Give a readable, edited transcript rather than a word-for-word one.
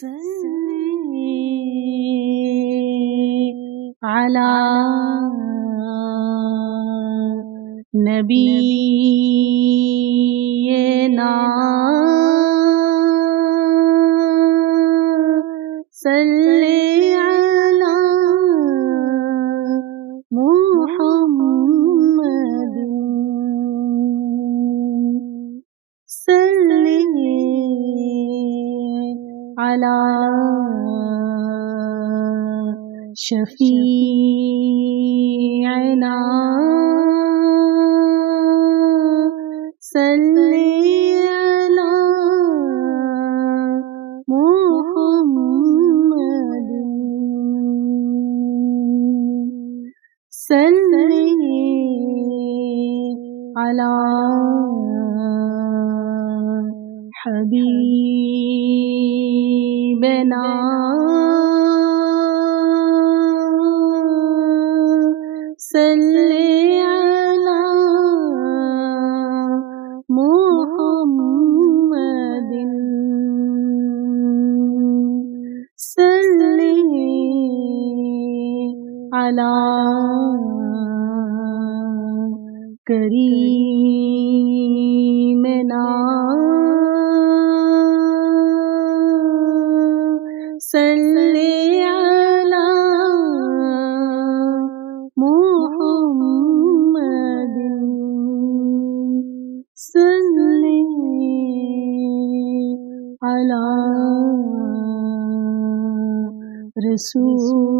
صلی علی نبینا صلی علی محمد صلی علی شفیعنا صلی علی محمد صلی علی حبیبنا صلی علی محمد صلی علی کریمنا صلی علی محمد صلی علی رسولنا